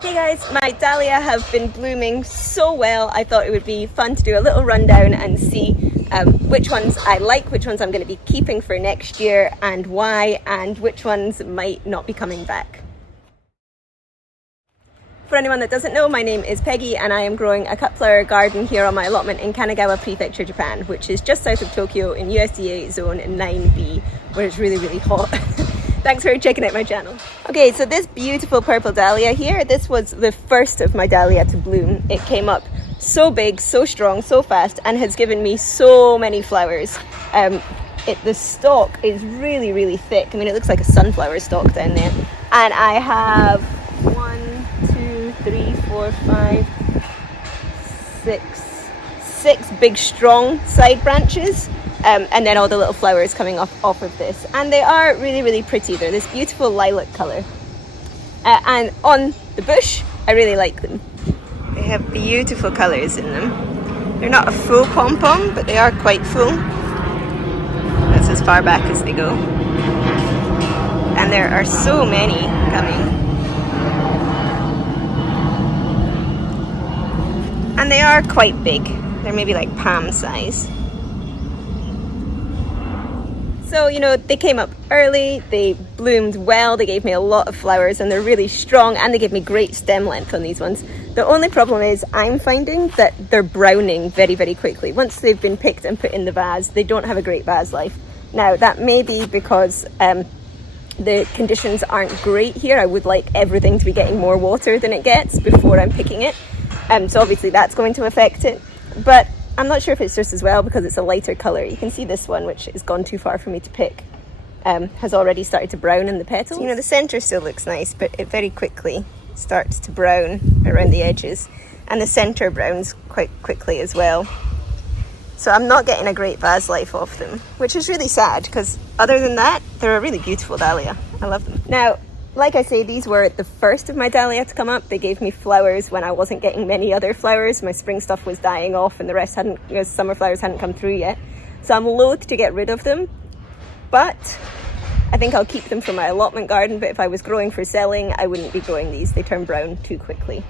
Hey guys, my dahlia have been blooming so well. I thought it would be fun to do a little rundown and see which ones I like, which ones I'm going to be keeping for next year and why, and which ones might not be coming back. For anyone that doesn't know, my name is Peggy and I am growing a cut flower garden here on my allotment in Kanagawa Prefecture, Japan, which is just south of Tokyo in USDA zone 9B, where it's really, really hot. Thanks for checking out my channel. Okay, so this beautiful purple dahlia here, this was the first of my dahlia to bloom. It came up so big, so strong, so fast, and has given me so many flowers. The stalk is really, really thick. I mean, it looks like a sunflower stalk down there. And I have 6 big strong side branches, and then all the little flowers coming off of this, and they are really, really pretty. They're this beautiful lilac color, and on the bush I really like them. They have beautiful colors in them. They're not a full pom-pom, but they are quite full. That's as far back as they go, and there are so many coming. And they are quite big. They're maybe like palm size. So, you know, they came up early, they bloomed well, they gave me a lot of flowers, and they're really strong, and they give me great stem length on these ones. The only problem is I'm finding that they're browning very, very quickly. Once they've been picked and put in the vase, they don't have a great vase life. Now, that may be because the conditions aren't great here. I would like everything to be getting more water than it gets before I'm picking it. So obviously that's going to affect it, but I'm not sure if it's just as well because it's a lighter colour. You can see this one, which has gone too far for me to pick, has already started to brown in the petals. So, you know, the centre still looks nice, but it very quickly starts to brown around the edges, and the centre browns quite quickly as well. So I'm not getting a great vase life off them, which is really sad because other than that, they're a really beautiful dahlia. I love them. Now, like I say, these were the first of my dahlia to come up. They gave me flowers when I wasn't getting many other flowers. My spring stuff was dying off and the rest hadn't, you know, summer flowers hadn't come through yet. So I'm loath to get rid of them, but I think I'll keep them for my allotment garden. But if I was growing for selling, I wouldn't be growing these. They turn brown too quickly.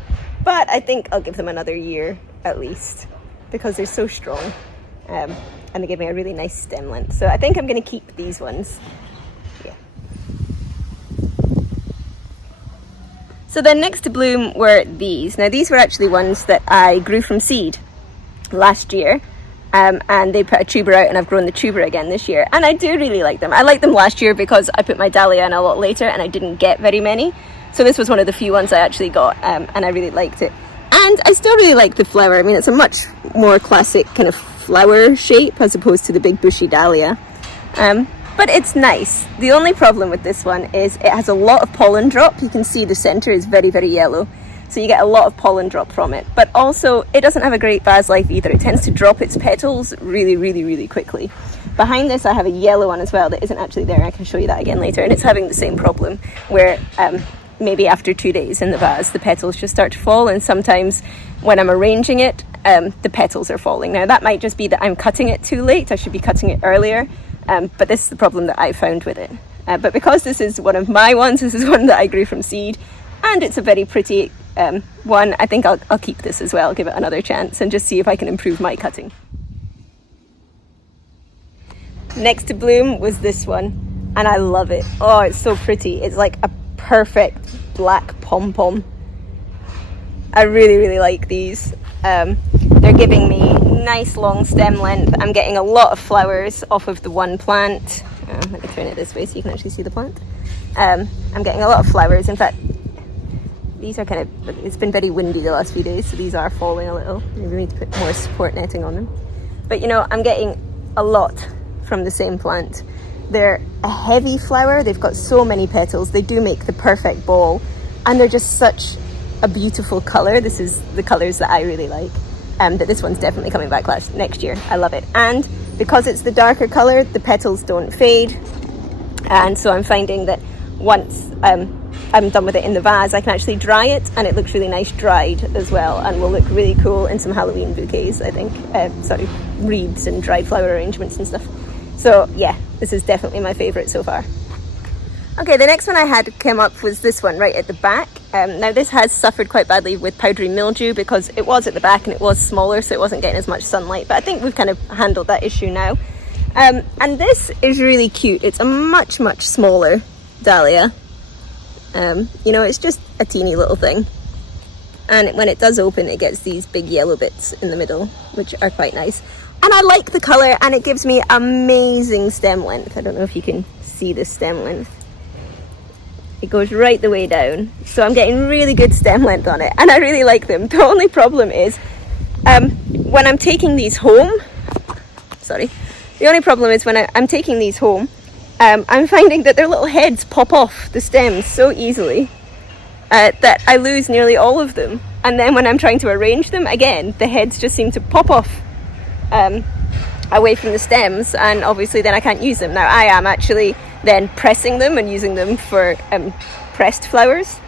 But I think I'll give them another year at least because they're so strong, and they give me a really nice stem length. So I think I'm going to keep these ones. So then next to bloom were these. Now these were actually ones that I grew from seed last year, and they put a tuber out and I've grown the tuber again this year, and I do really like them. I liked them last year because I put my dahlia in a lot later and I didn't get very many, so this was one of the few ones I actually got, and I really liked it. And I still really like the flower. I mean, it's a much more classic kind of flower shape as opposed to the big bushy dahlia. But it's nice. The only problem with this one is it has a lot of pollen drop. You can see the center is very, very yellow. So you get a lot of pollen drop from it. But also, it doesn't have a great vase life either. It tends to drop its petals really, really, really quickly. Behind this, I have a yellow one as well that isn't actually there. I can show you that again later. And it's having the same problem where maybe after 2 days in the vase, the petals just start to fall. And sometimes when I'm arranging it, the petals are falling. Now, that might just be that I'm cutting it too late. I should be cutting it earlier. But this is the problem that I found with it. But because this is one of my ones, this is one that I grew from seed, and it's a very pretty one, I think I'll keep this as well, give it another chance, and just see if I can improve my cutting. Next to bloom was this one, and I love it. Oh, it's so pretty. It's like a perfect black pom-pom. I really, really like these. They're giving me nice long stem length. I'm getting a lot of flowers off of the one plant. Let me turn it this way so you can actually see the plant. I'm getting a lot of flowers. In fact, these are kind of, it's been very windy the last few days, so these are falling a little. Maybe we need to put more support netting on them. But you know, I'm getting a lot from the same plant. They're a heavy flower. They've got so many petals. They do make the perfect ball, and they're just such a beautiful color. This is the colors that I really like. That this one's definitely coming back next year. I love it. And because it's the darker color, the petals don't fade. And so I'm finding that once I'm done with it in the vase, I can actually dry it, and it looks really nice dried as well, and will look really cool in some Halloween bouquets, I think. Wreaths and dried flower arrangements and stuff. So yeah, this is definitely my favorite so far. Okay, the next one I had come up was this one right at the back. Now this has suffered quite badly with powdery mildew because it was at the back and it was smaller, so it wasn't getting as much sunlight, but I think we've kind of handled that issue now. And this is really cute. It's a much smaller dahlia. You know, it's just a teeny little thing, and when it does open it gets these big yellow bits in the middle, which are quite nice, and I like the colour, and it gives me amazing stem length. I don't know if you can see the stem length. It goes right the way down, so I'm getting really good stem length on it, and I really like them. The only problem is when I'm taking these home, I'm taking these home, I'm finding that their little heads pop off the stems so easily that I lose nearly all of them. And then when I'm trying to arrange them, again, the heads just seem to pop off away from the stems, and obviously then I can't use them. Now I am actually then pressing them and using them for pressed flowers.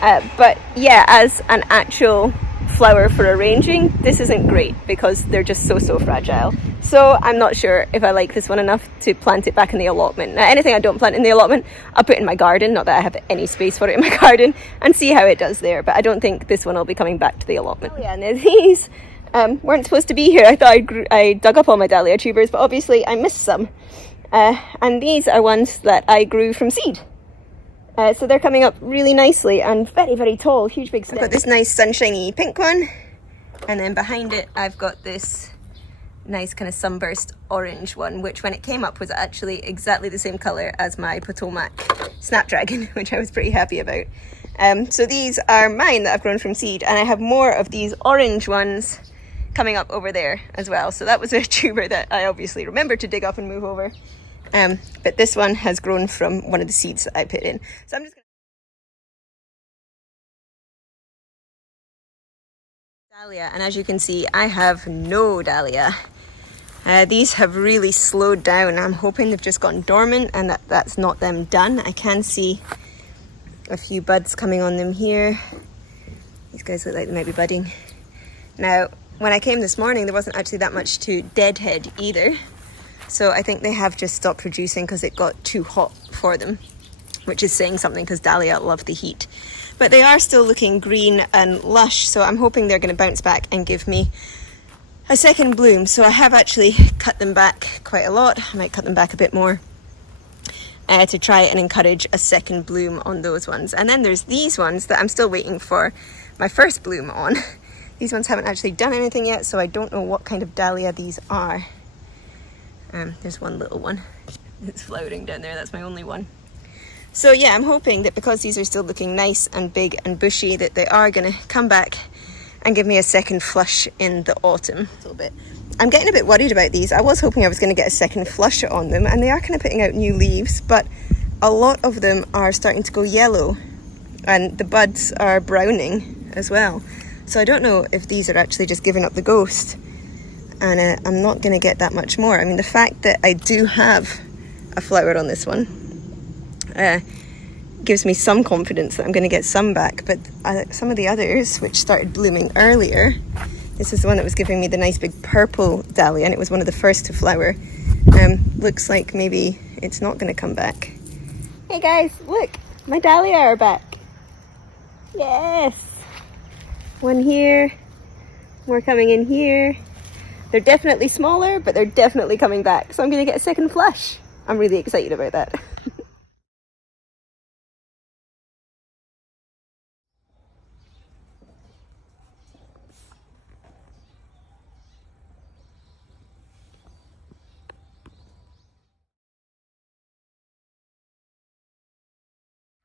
But yeah, as an actual flower for arranging, this isn't great because they're just so fragile. So I'm not sure if I like this one enough to plant it back in the allotment. Now, anything I don't plant in the allotment, I'll put in my garden, not that I have any space for it in my garden, and see how it does there. But I don't think this one will be coming back to the allotment. Oh yeah, and these weren't supposed to be here. I thought I dug up all my dahlia tubers, but obviously I missed some. And these are ones that I grew from seed. So they're coming up really nicely and very tall, huge big stems. I've got this nice sunshiny pink one, and then behind it I've got this nice kind of sunburst orange one, which when it came up was actually exactly the same colour as my Potomac Snapdragon, which I was pretty happy about. So these are mine that I've grown from seed, and I have more of these orange ones coming up over there as well. So that was a tuber that I obviously remembered to dig up and move over. But this one has grown from one of the seeds that I put in. So I'm just going to... Dahlia, and as you can see, I have no dahlia. These have really slowed down. I'm hoping they've just gone dormant and that's not them done. I can see a few buds coming on them here. These guys look like they might be budding. Now, when I came this morning, there wasn't actually that much to deadhead either. So I think they have just stopped producing because it got too hot for them, which is saying something because dahlia love the heat. But they are still looking green and lush, so I'm hoping they're going to bounce back and give me a second bloom. So I have actually cut them back quite a lot. I might cut them back a bit more to try and encourage a second bloom on those ones. And then there's these ones that I'm still waiting for my first bloom on. These ones haven't actually done anything yet, so I don't know what kind of dahlia these are. There's one little one that's flowering down there. That's my only one. So yeah, I'm hoping that because these are still looking nice and big and bushy, that they are going to come back and give me a second flush in the autumn. A little bit. I'm getting a bit worried about these. I was hoping I was going to get a second flush on them, and they are kind of putting out new leaves, but a lot of them are starting to go yellow, and the buds are browning as well. So I don't know if these are actually just giving up the ghost, and I'm not going to get that much more. I mean, the fact that I do have a flower on this one gives me some confidence that I'm going to get some back, but some of the others, which started blooming earlier, this is the one that was giving me the nice big purple dahlia, and it was one of the first to flower, looks like maybe it's not going to come back. Hey guys, look, my dahlia are back. Yes! One here, more coming in here. They're definitely smaller, but they're definitely coming back. So I'm going to get a second flush. I'm really excited about that.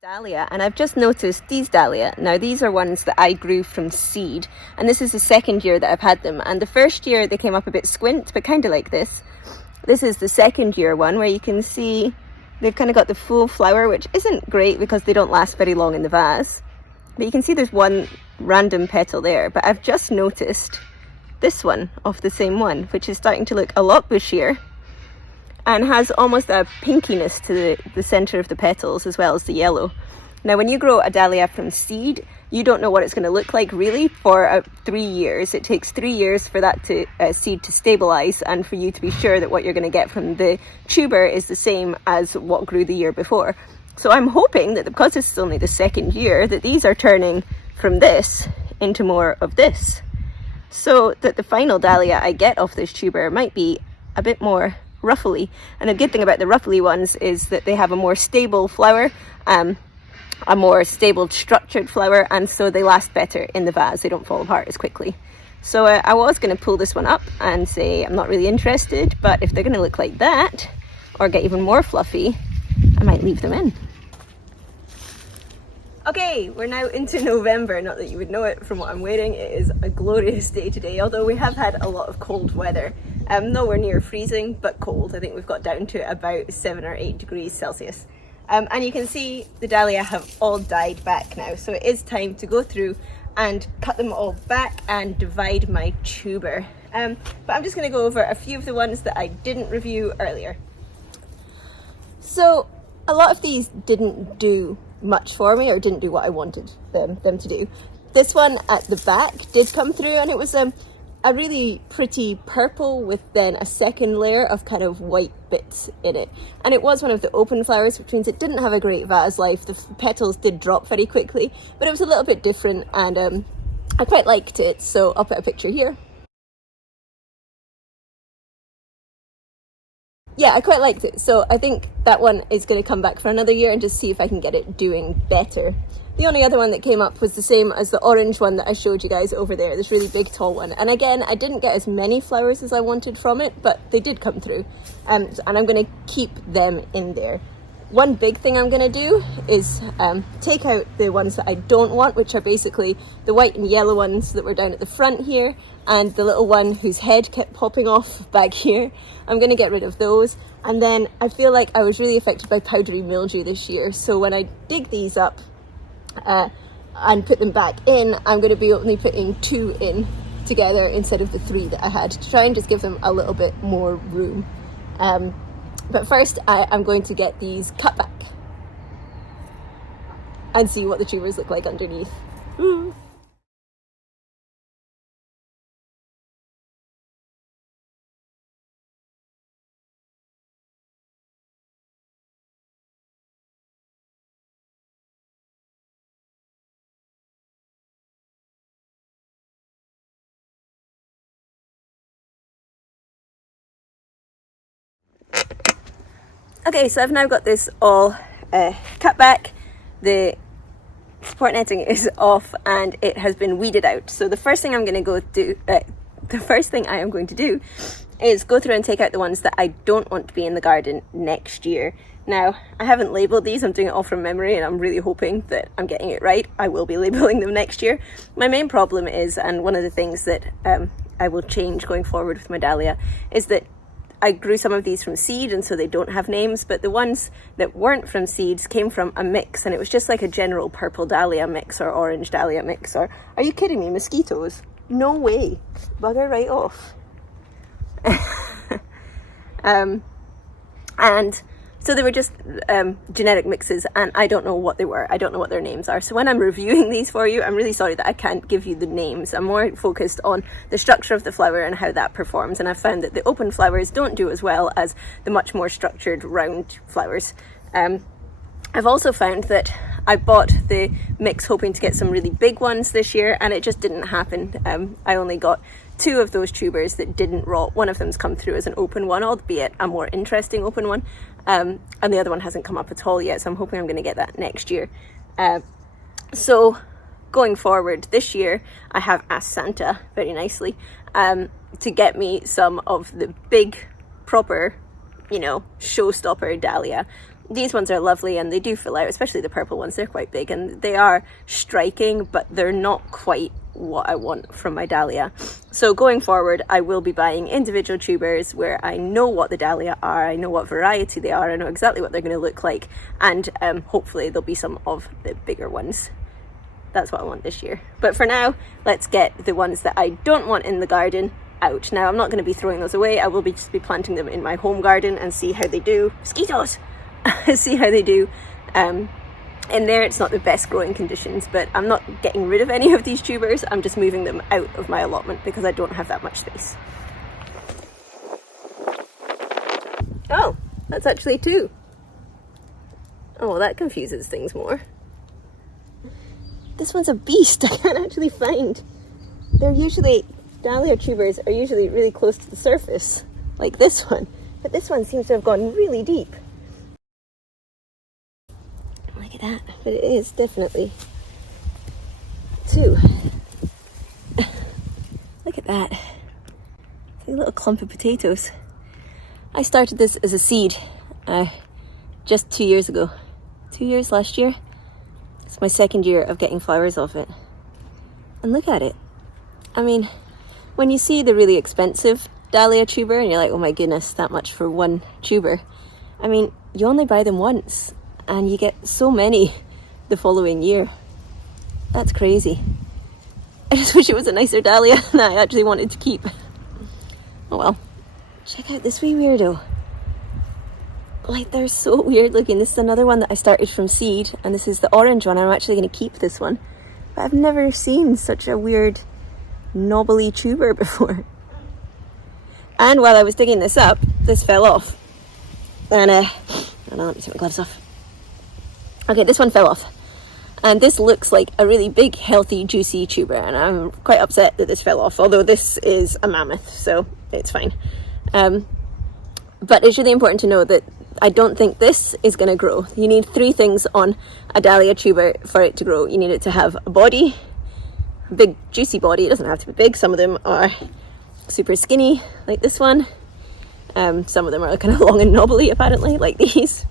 Dahlia, and I've just noticed these dahlia. Now these are ones that I grew from seed, and this is the second year that I've had them, and the first year they came up a bit squint, but kind of like this. This is the second year one where you can see they've kind of got the full flower, which isn't great because they don't last very long in the vase, but you can see there's one random petal there. But I've just noticed this one off the same one, which is starting to look a lot bushier and has almost a pinkiness to the center of the petals as well as the yellow. Now when you grow a dahlia from seed, you don't know what it's going to look like really for 3 years. It takes 3 years for that seed to stabilize and for you to be sure that what you're going to get from the tuber is the same as what grew the year before. So I'm hoping that because this is only the second year, that these are turning from this into more of this. So that the final dahlia I get off this tuber might be a bit more ruffly. And the good thing about the ruffly ones is that they have a more stable flower, a more stable structured flower, and so they last better in the vase. They don't fall apart as quickly. So I was going to pull this one up and say I'm not really interested, but if they're going to look like that or get even more fluffy, I might leave them in. Okay, we're now into November. Not that you would know it from what I'm wearing. It is a glorious day today, although we have had a lot of cold weather. Nowhere near freezing, but cold. I think we've got down to about 7 or 8 degrees Celsius. And you can see the dahlia have all died back now. So it is time to go through and cut them all back and divide my tuber. But I'm just going to go over a few of the ones that I didn't review earlier. So a lot of these didn't do much for me, or didn't do what I wanted them to do. This one at the back did come through, and it was a really pretty purple with then a second layer of kind of white bits in it. And it was one of the open flowers, which means it didn't have a great vase life. The petals did drop very quickly, but it was a little bit different, and I quite liked it, so I'll put a picture here. Yeah, I quite liked it, so I think that one is going to come back for another year and just see if I can get it doing better. The only other one that came up was the same as the orange one that I showed you guys over there, this really big tall one. And again, I didn't get as many flowers as I wanted from it, but they did come through. And I'm going to keep them in there. One big thing I'm going to do is take out the ones that I don't want, which are basically the white and yellow ones that were down at the front here, and the little one whose head kept popping off back here. I'm going to get rid of those. And then I feel like I was really affected by powdery mildew this year. So when I dig these up and put them back in, I'm going to be only putting 2 in together instead of the 3 that I had, to try and just give them a little bit more room. But first I'm going to get these cut back and see what the tubers look like underneath. Ooh. Okay, so I've now got this all cut back. The support netting is off and it has been weeded out. So the first thing I am going to do is go through and take out the ones that I don't want to be in the garden next year. Now, I haven't labelled these, I'm doing it all from memory, and I'm really hoping that I'm getting it right. I will be labelling them next year. My main problem is, and one of the things that I will change going forward with my dahlia, is that I grew some of these from seed, and so they don't have names, but the ones that weren't from seeds came from a mix, and it was just like a general purple dahlia mix or orange dahlia mix. Or, are you kidding me? Mosquitoes? No way. Bugger right off. And so they were just genetic mixes, and I don't know what they were. I don't know what their names are. So when I'm reviewing these for you, I'm really sorry that I can't give you the names. I'm more focused on the structure of the flower and how that performs. And I've found that the open flowers don't do as well as the much more structured round flowers. I've also found that I bought the mix hoping to get some really big ones this year, and it just didn't happen. I only got 2 of those tubers that didn't rot. One of them's come through as an open one, albeit a more interesting open one, and the other one hasn't come up at all yet, so I'm hoping I'm going to get that next year. So going forward this year, I have asked Santa very nicely to get me some of the big proper, showstopper dahlia. These ones are lovely and they do fill out, especially the purple ones. They're quite big and they are striking, but they're not quite what I want from my dahlia. So going forward, I will be buying individual tubers where I know what the dahlia are, I know what variety they are, I know exactly what they're going to look like, and hopefully there'll be some of the bigger ones. That's what I want this year. But for now, let's get the ones that I don't want in the garden out. Now, I'm not going to be throwing those away. I will just be planting them in my home garden and see how they do. Mosquitoes! See how they do. In there, it's not the best growing conditions, but I'm not getting rid of any of these tubers. I'm just moving them out of my allotment because I don't have that much space. Oh, that's actually 2. Oh, that confuses things more. This one's a beast. I can't actually find. Dahlia tubers are usually really close to the surface, like this one. But this one seems to have gone really deep. Look at that. But it is definitely two. Look at that. It's like a little clump of potatoes. I started this as a seed just 2 years ago. 2 years last year. It's my second year of getting flowers off it. And look at it. I mean, when you see the really expensive Dahlia tuber and you're like, oh my goodness, that much for one tuber. I mean, you only buy them once and you get so many the following year. That's crazy. I just wish it was a nicer Dahlia that I actually wanted to keep. Oh well. Check out this wee weirdo. Like, they're so weird looking. This is another one that I started from seed, and this is the orange one. I'm actually going to keep this one. But I've never seen such a weird knobbly tuber before. And while I was digging this up, this fell off. And I don't know, let me take my gloves off. Okay, this one fell off. And this looks like a really big, healthy, juicy tuber, and I'm quite upset that this fell off, although this is a mammoth, so it's fine. But it's really important to know that I don't think this is going to grow. You need 3 things on a Dahlia tuber for it to grow. You need it to have a body, a big juicy body. It doesn't have to be big. Some of them are super skinny, like this one. Some of them are kind of long and knobbly, apparently, like these.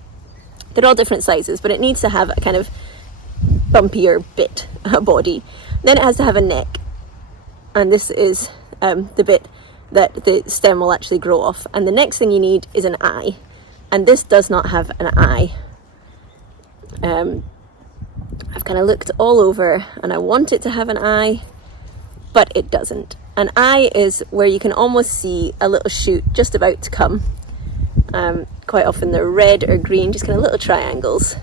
They're all different sizes, but it needs to have a kind of bumpier bit, a body. Then it has to have a neck, and this is the bit that the stem will actually grow off. And the next thing you need is an eye, and this does not have an eye. I've kind of looked all over and I want it to have an eye, but it doesn't. An eye is where you can almost see a little shoot just about to come. Quite often they're red or green, just kind of little triangles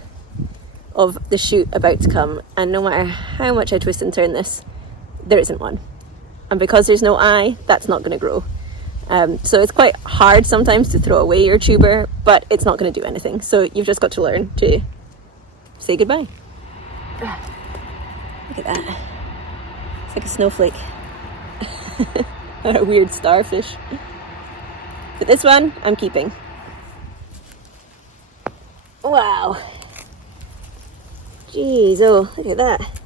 of the shoot about to come, and no matter how much I twist and turn this, there isn't one. And because there's no eye, that's not going to grow. So it's quite hard sometimes to throw away your tuber, but it's not going to do anything. So you've just got to learn to say goodbye. Look at that. It's like a snowflake. Or a weird starfish. But this one, I'm keeping. Wow. Jeez, oh, look at that.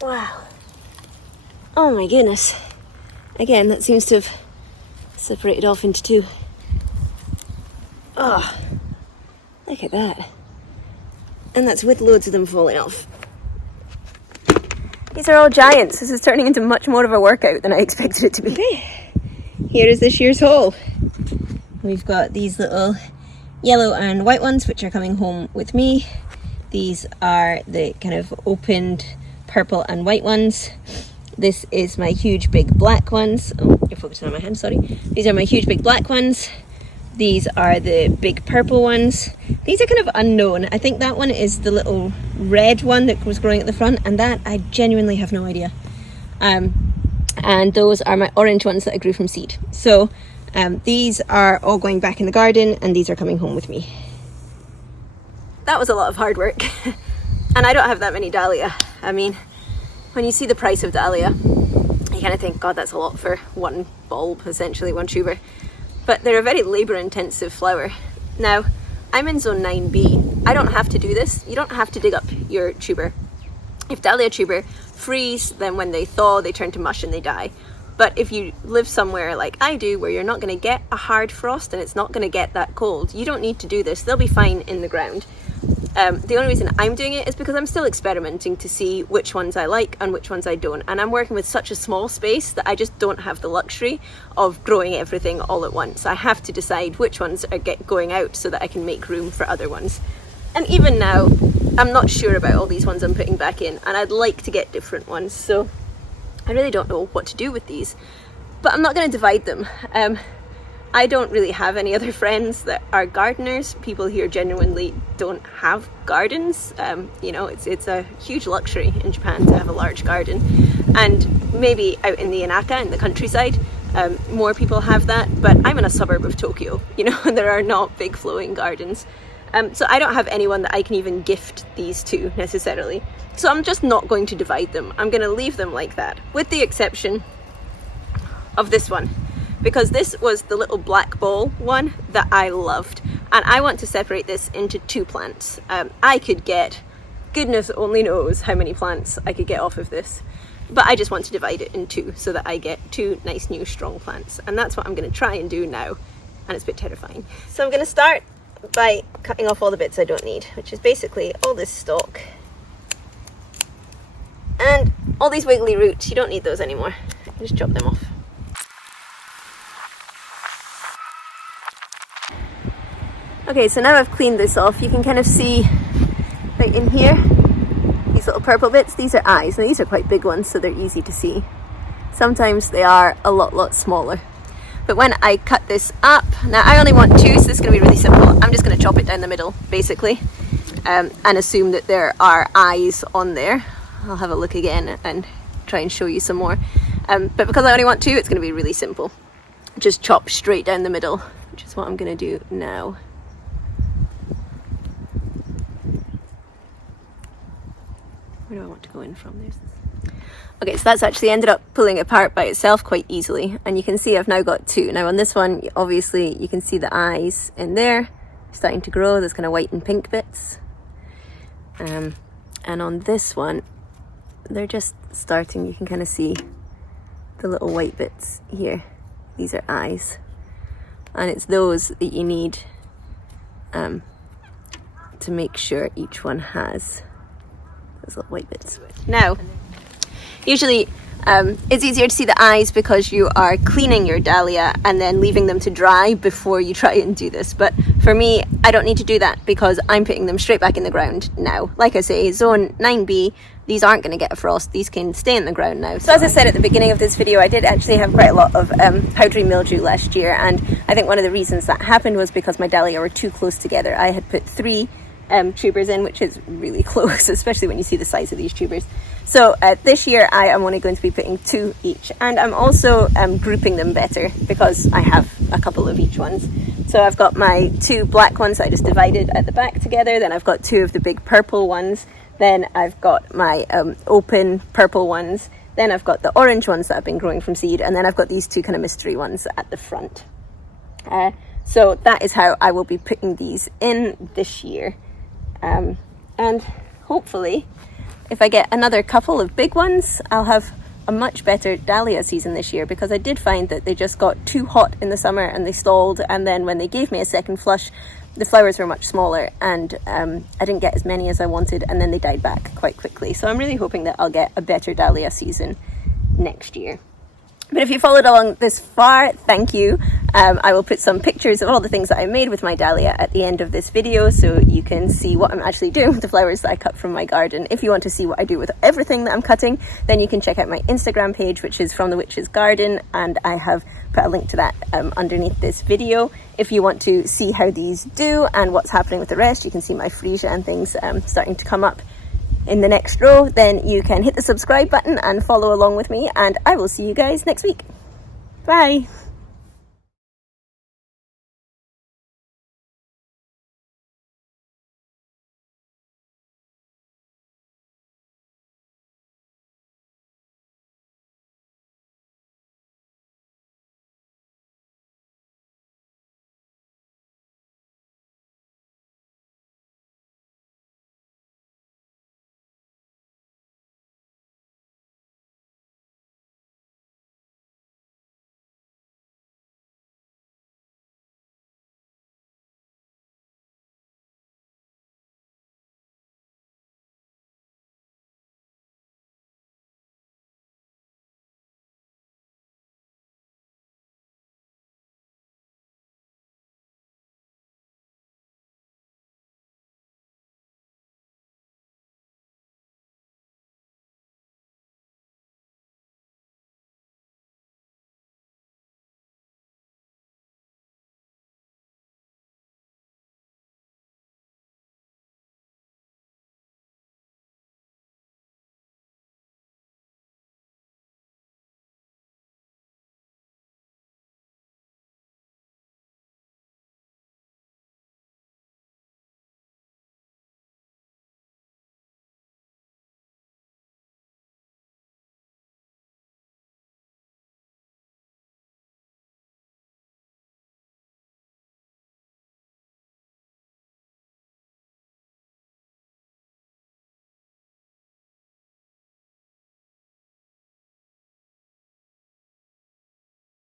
Wow. Oh my goodness. Again, that seems to have separated off into 2. Oh, look at that. And that's with loads of them falling off. These are all giants. This is turning into much more of a workout than I expected it to be. Here is this year's haul. We've got these little yellow and white ones, which are coming home with me. These are the kind of opened purple and white ones. This is my huge big black ones. Oh, you're focusing on my hand, sorry. These are my huge big black ones. These are the big purple ones. These are kind of unknown. I think that one is the little red one that was growing at the front, and that I genuinely have no idea. And those are my orange ones that I grew from seed. So these are all going back in the garden, and these are coming home with me. That was a lot of hard work. And I don't have that many Dahlia. I mean, when you see the price of Dahlia, you kind of think, God, that's a lot for one bulb, essentially, one tuber. But they're a very labour-intensive flower. Now, I'm in zone 9B. I don't have to do this. You don't have to dig up your tuber. If Dahlia tuber freeze, then when they thaw, they turn to mush and they die. But if you live somewhere like I do, where you're not going to get a hard frost and it's not going to get that cold, you don't need to do this. They'll be fine in the ground. The only reason I'm doing it is because I'm still experimenting to see which ones I like and which ones I don't. And I'm working with such a small space that I just don't have the luxury of growing everything all at once. I have to decide which ones are going out so that I can make room for other ones. And even now, I'm not sure about all these ones I'm putting back in, and I'd like to get different ones. So I really don't know what to do with these, but I'm not going to divide them. I don't really have any other friends that are gardeners. People here genuinely don't have gardens. You know, it's a huge luxury in Japan to have a large garden. And maybe out in the Inaka, in the countryside, more people have that, but I'm in a suburb of Tokyo, you know, and there are not big flowing gardens. So I don't have anyone that I can even gift these to necessarily. So I'm just not going to divide them. I'm going to leave them like that, with the exception of this one, because this was the little black ball one that I loved, and I want to separate this into 2 plants. I could get, goodness only knows how many plants I could get off of this, but I just want to divide it in 2 so that I get 2 nice new strong plants, and that's what I'm going to try and do now, and it's a bit terrifying. So I'm going to start by cutting off all the bits I don't need, which is basically all this stalk and all these wiggly roots. You don't need those anymore. Just chop them off. Okay, so now I've cleaned this off, you can kind of see right in here, these little purple bits, these are eyes. Now these are quite big ones, so they're easy to see. Sometimes they are a lot smaller. But when I cut this up, now I only want 2, so this is going to be really simple. I'm just going to chop it down the middle, basically, and assume that there are eyes on there. I'll have a look again and try and show you some more. But because I only want 2, it's going to be really simple. Just chop straight down the middle, which is what I'm going to do now. Where do I want to go in from? There's this. Okay, so that's actually ended up pulling apart by itself quite easily, and you can see I've now got 2. Now on this one, obviously you can see the eyes in there starting to grow. There's kind of white and pink bits, and on this one they're just starting. You can kind of see the little white bits here. These are eyes, and it's those that you need to make sure each one has those little white bits. Now, usually it's easier to see the eyes because you are cleaning your dahlia and then leaving them to dry before you try and do this. But for me, I don't need to do that because I'm putting them straight back in the ground now. Like I say, zone 9B, these aren't going to get a frost. These can stay in the ground now. So as I said at the beginning of this video, I did actually have quite a lot of powdery mildew last year. And I think one of the reasons that happened was because my dahlia were too close together. I had put 3 tubers in, which is really close, especially when you see the size of these tubers. So this year I am only going to be putting 2 each, and I'm also grouping them better because I have a couple of each ones. So I've got my 2 black ones that I just divided at the back together, then I've got 2 of the big purple ones, then I've got my open purple ones, then I've got the orange ones that I've been growing from seed, and then I've got these 2 kind of mystery ones at the front. So that is how I will be putting these in this year. And hopefully if I get another couple of big ones, I'll have a much better dahlia season this year, because I did find that they just got too hot in the summer and they stalled, and then when they gave me a second flush, the flowers were much smaller, and I didn't get as many as I wanted, and then they died back quite quickly. So I'm really hoping that I'll get a better dahlia season next year. But if you followed along this far, thank you. I will put some pictures of all the things that I made with my dahlia at the end of this video, so you can see what I'm actually doing with the flowers that I cut from my garden. If you want to see what I do with everything that I'm cutting, then you can check out my Instagram page, which is From the Witch's Garden, and I have put a link to that underneath this video. If you want to see how these do and what's happening with the rest, you can see my freesia and things starting to come up in the next row, then you can hit the subscribe button and follow along with me, and I will see you guys next week. Bye!